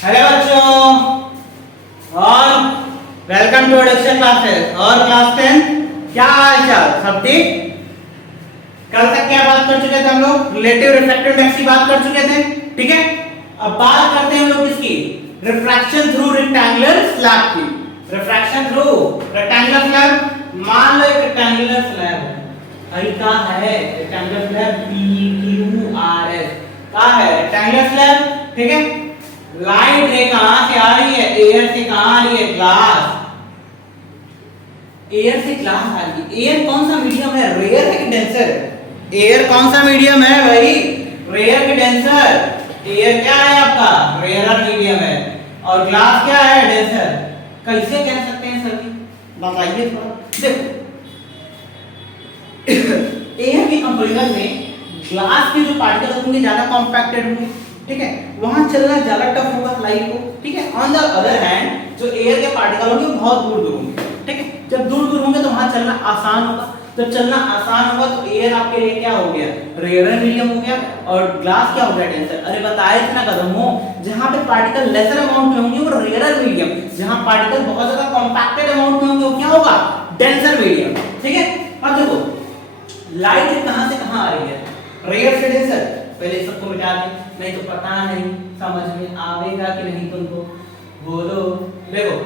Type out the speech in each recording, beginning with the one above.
Hello बच्चों और welcome to education classes और क्लास 10। क्या हाल चाल, सब ठीक? कल तक क्या बात कर चुके थे हम लोग? रिलेटिव रिफ्रैक्टिव इंडेक्स की बात कर चुके थे, ठीक है। अब बात करते हैं हम लोग किसकी? रिफ्रैक्शन थ्रू रेक्टेंगुलर स्लैब की। रिफ्रैक्शन थ्रू रेक्टेंगुलर स्लैब, मान लो एक रेक्टेंगुलर स्लैब है, भाई का है रेक्टेंगुलर स्लैब PQRS का है रेक्टेंगुलर स्लैब, ठीक है। लाइट रे कहां से आ रही है? एयर से। कहां आ रही है? ग्लास। एयर से ग्लास आ रही है। एयर कौन सा मीडियम है? रेयर है कि डेंसर है? एयर कौन सा मीडियम है भाई? रेयर कि डेंसर? एयर क्या है आपका? रेयर मीडियम है। और ग्लास क्या है? डेंसर। कैसे कह सकते हैं सर जी? बताइए थोड़ा। देखो एयर के कंपैरिजन में ग्लास के जो पार्टिकल्स होंगे ज्यादा कॉम्पैक्टेड होंगे, ठीक है। वहां चलना ज्यादा टफ होगा लाइट को, ठीक है। ऑन द अदर हैंड जो एयर के पार्टिकल होंगे बहुत दूर दूर होंगे, ठीक है। जब दूर दूर होंगे तो वहां चलना आसान होगा। जब चलना आसान होगा तो एयर आपके लिए क्या हो गया? रेयर मीडियम हो गया। और ग्लास क्या हो गया? डेंसर। अरे बताए थे ना कदम हो, जहां पे पार्टिकल लेसर अमाउंट में होंगे वो रेयर मीडियम, जहां पार्टिकल बहुत ज्यादा कॉम्पैक्टेड अमाउंट में होंगे वो क्या होगा? डेंसर मीडियम, ठीक है। अब देखो लाइट कहां से कहां आ रही है? रेयर से डेंसर। पहले सबको मिटा दें, नहीं तो पता नहीं समझ में आवेगा कि नहीं तुमको। बोलो। देखो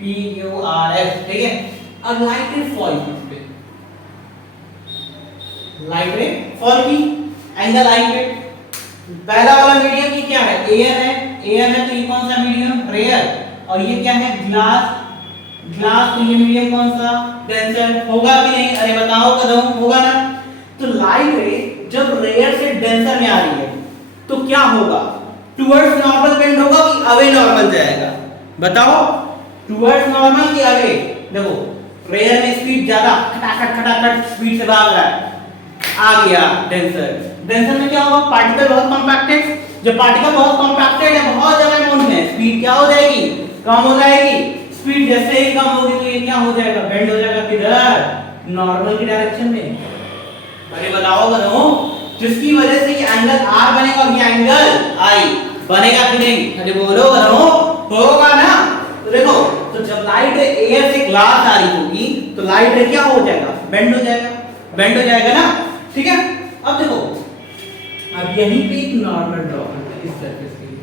PQRS, ठीक है। अब लाइट रे फॉल की, लाइट रे फॉल की एंगल आई पे। पहला वाला मीडियम की क्या है? एयर है। एयर है तो ये कौन सा मीडियम? रेयर। और ये क्या है? ग्लास। ग्लास तो ये मीडियम कौन सा? डेंसर। होगा कि नहीं? अरे बताओ कदम, होगा ना। तो लाइट रे जब रेयर से डेंसर में आ रही है तो क्या होगा? टुवर्ड्स नॉर्मल बेंड होगा कि अवे नॉर्मल जाएगा? बताओ। टुवर्ड्स नॉर्मल कि अवे? देखो रेयर में स्पीड ज्यादा, खटाखट स्पीड से भाग रहा है, आ गया डेंसर। डेंसर में क्या होगा? पार्टिकल बहुत कॉम्पैक्टेड। जब पार्टिकल बहुत कॉम्पैक्टेड है, बहुत ज्यादा अमाउंट में, स्पीड क्या हो जाएगी? कम हो जाएगी। स्पीड जैसे ही कम होगी तो ये क्या हो जाएगा? बेंड हो जाएगा किधर? नॉर्मल की डायरेक्शन में। अरे बताओ करो, जिसकी वजह से ये एंगल R बनेगा और ये एंगल I बनेगा कि नहीं? अरे बोलो करो, होगा ना। तो देखो, तो जब लाइट एयर से ग्लास आ रही होगी तो लाइट रे क्या हो जाएगा? बेंड हो जाएगा। बेंड हो जाएगा ना, ठीक है। अब देखो, अब यहीं पे एक नॉर्मल ड्रॉ करते हैं इस सरफेस के लिए।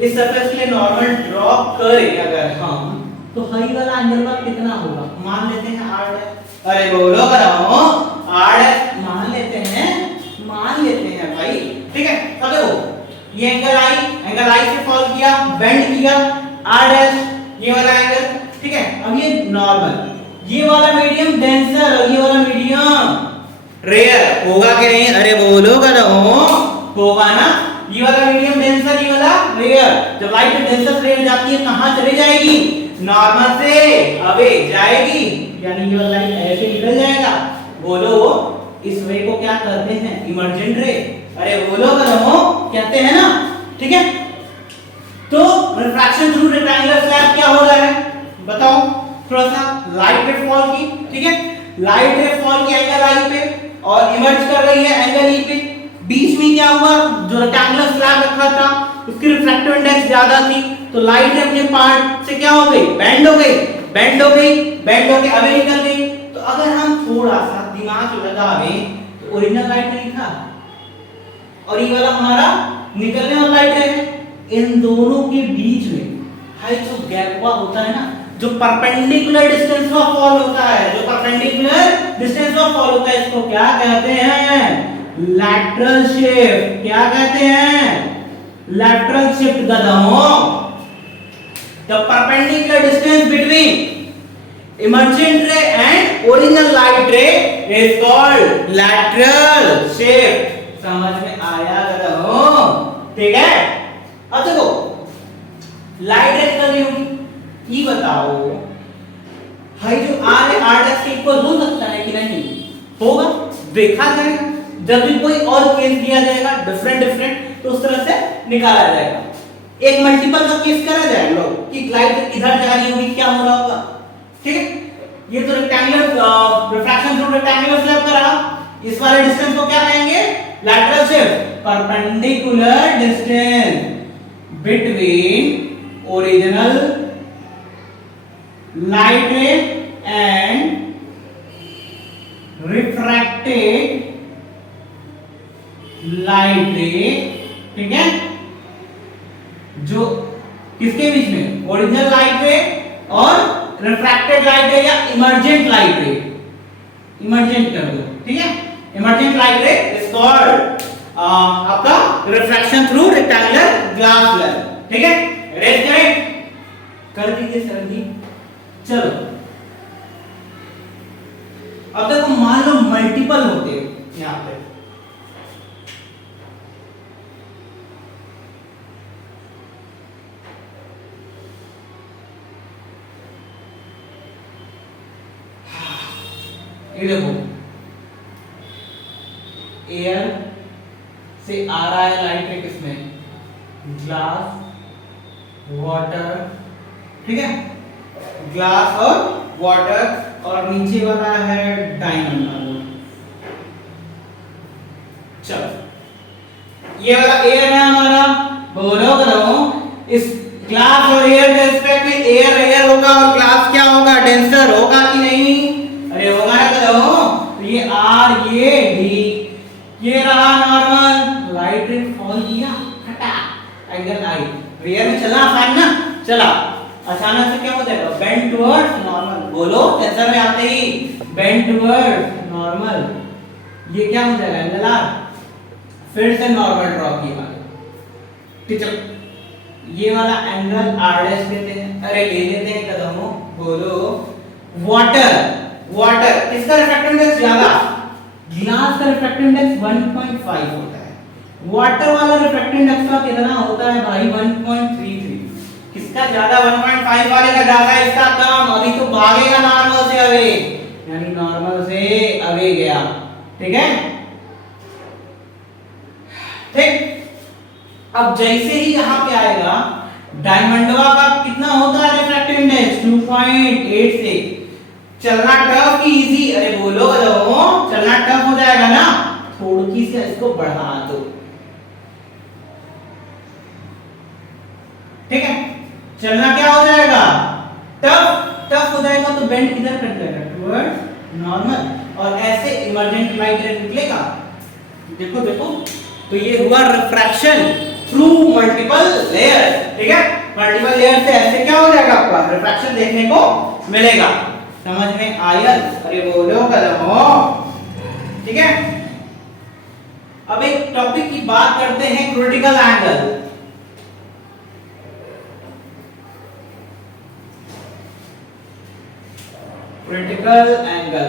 इस सरफेस के लिए नॉर्मल ड्रॉ करें अगर हम, तो हाई वाला एंगल का कितना होगा? मान लेते हैं R। अरे बोलो करो, R मान लेते हैं भाई, ठीक है। अब देखो ये एंगल I से फॉल किया, बेंड किया R', ये वाला एंगल, ठीक है। अब ये नॉर्मल, ये वाला मीडियम डेंसर और ये वाला मीडियम रेयर, होगा कि नहीं? अरे बोलो करो, होगा ना। ये वाला मीडियम डेंसर, ये वाला रेयर। जब लाइट डेंसर से रेयर जाती है कहां चली जाएगी? नॉर्मल से अवे जाएगी, यानी ये वाला लाइट ऐसे निकल जाएगा। बोलो इस रे को क्या कहते हैं? इमर्जेंट रे। अरे बोलो करो, कहते हैं ना, ठीक है। तो रिफ्रैक्शन थ्रू रेक्टेंगुलर स्लैब क्या हो रहा है? बताओ थोड़ा सा। लाइट रे फॉल की, ठीक है। लाइट रे फॉल की एंगल I पे और इमर्ज कर रही है एंगल E पे। बीच में क्या हुआ? जो रेक्टेंगुलर स्लैब रखा था उसकी रिफ्रैक्टिव इंडेक्स ज्यादा थी, तो लाइट अपने पार्ट से क्या हो गई? बेंड हो गई। बेंड होके अवे निकल गई। तो अगर हम थोड़ा सा दिमाग लगावे तो ओरिजिनल लाइट नहीं था और ये वाला हमारा निकलने वाला लाइट है। इन दोनों के बीच में हाई जो गैप हुआ होता है ना, जो परपेंडिकुलर डिस्टेंस ऑफ फॉल होता है, जो परपेंडिकुलर डिस्टेंस ऑफ फॉल होता है, इसको क्या कहते हैं? Lateral shift. क्या कहते हैं? लैटरल शिफ्ट गधों। The perpendicular distance between emergent रे and original light ray is called lateral shift. समझ में आया गधों? ठीक है। अब देखो लाइट रे निकल रही होगी, ये बताओ हाई जो R है R' के इक्वल हो सकता है कि नहीं? होगा, देखा जाएगा। जब भी कोई और केस दिया जाएगा डिफरेंट तो उस तरह से निकाला जाएगा। एक मल्टीपल का केस करा जाएगा लोग कि लाइट इधर जा रही होगी, क्या हो रहा होगा, ठीक है। ये तो rectangular refraction through rectangular slab का रहा। इस वाले डिस्टेंस को क्या कहेंगे? Lateral shift. Perpendicular distance between original light रे एंड रिफ्रैक्टेड लाइट रे, ठीक है, जो किसके बीच में, ओरिजिनल लाइट रे और रिफ्रैक्टेड लाइट रे या इमर्जेंट लाइट रे, इमर्जेंट कर दो, ठीक है, emergent light ray is called आपका refraction through rectangular glass lens, ठीक है, रेड करें कर दीजिए सर जी। चलो अब देखो मान लो मल्टीपल होते हैं यहां पे, ये देखो एयर से आ रहा है लाइट रे किसमें, ग्लास, वाटर, ठीक है, ग्लास और वाटर, और नीचे वाला है डायमंड। चलो ये वाला एयर है हमारा, बोलो करो इस ग्लास और एयर के रिस्पेक्ट में एयर एयर होगा और ग्लास क्या होगा, डेंसर होगा कि नहीं, अरे होगा ना करो, तो ये आर ये डी, ये रहा नॉर्मल, लाइट रे फॉल किया, हटा एंगल आई, रियर में चला आसान ना, चला अचानक से क्या हो जाएगा, बेंड टुवर्ड्स नॉर्मल, बोलो टेंसर में आते ही बेंड टुवर्ड्स नॉर्मल, ये क्या हो जाएगा, एंगल आर, फिर से नॉर्मल ड्रॉ किया, ठीक है, ये वाला एंगल आर डैश लेते हैं, अरे ले लेते हैं कदमों, बोलो वाटर, वाटर किसका रिफ्रैक्टिव इंडेक्स ज्यादा, ग्लास का रिफ्रैक्टिव इंडेक्स 1.5 होता है, वाटर वाला रिफ्रैक्टिव इंडेक्स का कितना होता है भाई 1.33, किसका ज्यादा, 1.5 वाले का ज्यादा, इसका कम, अभी तो भागेगा नॉर्मल से अवे, यानी नॉर्मल से अवे गया, ठीक है, ठीक। अब जैसे ही यहां पे आएगा डायमंडवा का कितना होता है रिफ्रैक्टिव इंडेक्स 2.86, चलना टफ की इजी, अरे बोलो चलना टफ हो जाएगा ना, थोड़ी सी इसको बढ़ा दो, ठीक है, चलना क्या हो जाएगा, टफ, टफ हो जाएगा तो बेंड किधर कर जाएगा, टुवर्ड्स नॉर्मल, और ऐसे इमर्जेंट लाइट रे निकलेगा, देखो देखो, तो ये हुआ रिफ्रैक्शन थ्रू मल्टीपल लेयर्स, ठीक है, मल्टीपल लेयर से ऐसे क्या हो जाएगा, आपका रिफ्रैक्शन देखने को मिलेगा, समझ में आया, अरे बोलो कदमों, ठीक है। अब एक टॉपिक की बात करते हैं, क्रिटिकल एंगल, क्रिटिकल एंगल,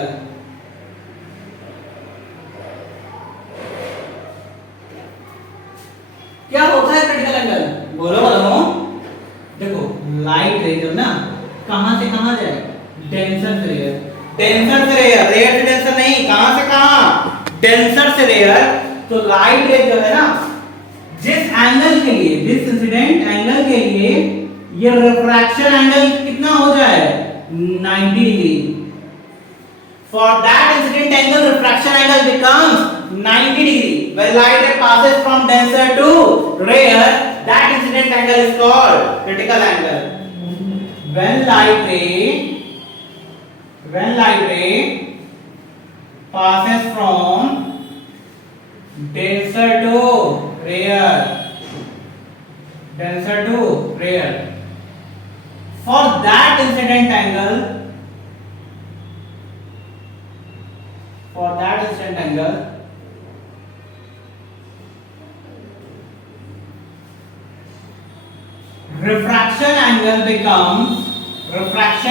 क्या होता है क्रिटिकल एंगल, बोलो बोलो, देखो लाइट रे जब ना कहां से कहां जाए, डेंसर से रेयर, डेंसर से रेयर, रेयर से डेंसर नहीं, कहां से कहां, डेंसर से रेयर, तो लाइट रे जो है ना जिस एंगल के लिए, जिस इंसिडेंट एंगल के लिए ये रिफ्रैक्शन एंगल कितना हो जाए 90 degree, for that incident angle refraction angle becomes 90 degree when light ray passes from denser to rarer, that incident angle is called critical angle. When light ray passes from denser to rarer, for that incident angle, refraction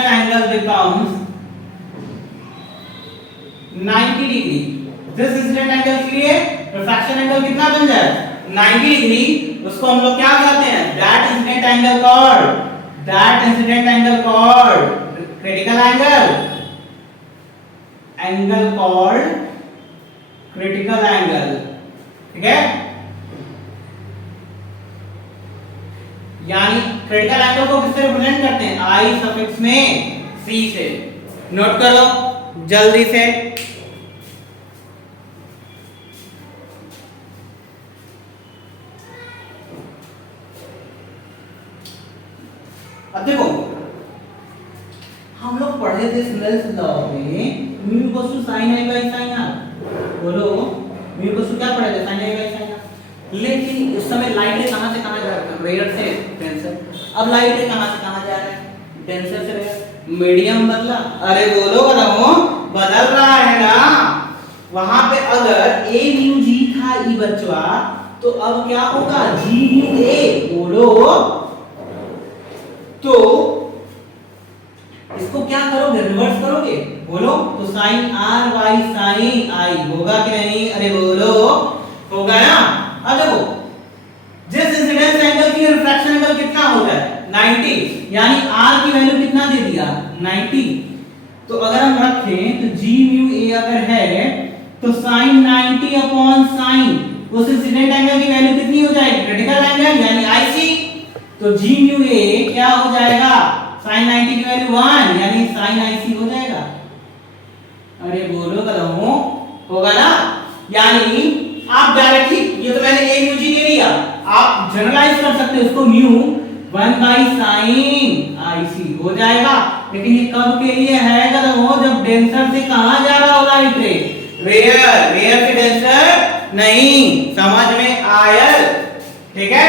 angle becomes 90 degree. This incident angle के लिए refraction angle कितना बन जाए 90 degree, उसको हम लोग क्या कहते हैं, that incident angle called critical angle called critical angle, ठीक है, यानी क्रिटिकल एंगल को किससे रिप्रेजेंट करते हैं, आई सफिक्स में सी से, नोट कर लो जल्दी से। अब देखो हम लोग पढ़े थे स्नेल्स लॉ में mu equals to sin i by sin r, बोलो म्यू इक्वल्स टू क्या पढ़े थे sin i by sin r। लेकिन उस समय लाइट कहां से कहां जा रहा था, रेयर से डेंसर। अब लाइट कहां से कहां जा रहा है, डेंसर से रेयर। मीडियम बदला, अरे बोलो बताओ, बदल रहा है ना। वहां पे अगर a म्यू g था ई बचवा, तो अब क्या होगा g म्यू a, बोलो। तो इसको क्या करोगे, रिवर्स करोगे, बोलो। तो sin r by sin i होगा कि नहीं, अरे बोलो होगा ना। अब देखो जिस इंसिडेंस एंगल की रिफ्रैक्शन एंगल कितना होता है 90, यानी r की वैल्यू कितना दे दिया 90। तो अगर हम रखें तो g म्यू a अगर है तो sin 90 अपॉन sin, उस इंसिडेंट एंगल की वैल्यू कितनी हो जाएगी, क्रिटिकल एंगल यानी IC। तो g म्यू a क्या हो जाएगा, sin 90 की वैल्यू 1 यानी sin IC हो जाएगा। अरे बोलो बताओ होगा ना। यानी आप डायरेक्टली, ये तो मैंने a म्यू g ले लिया, आप जनरलाइज कर सकते हो इसको म्यू 1 बाई sin IC हो जाएगा। लेकिन ये कब के लिए है, बताओ जब डेंसर से कहां जा रहा होगा लाइट रे, रेयर, रेयर से डेंसर नहीं, समझ में आया, ठीक है।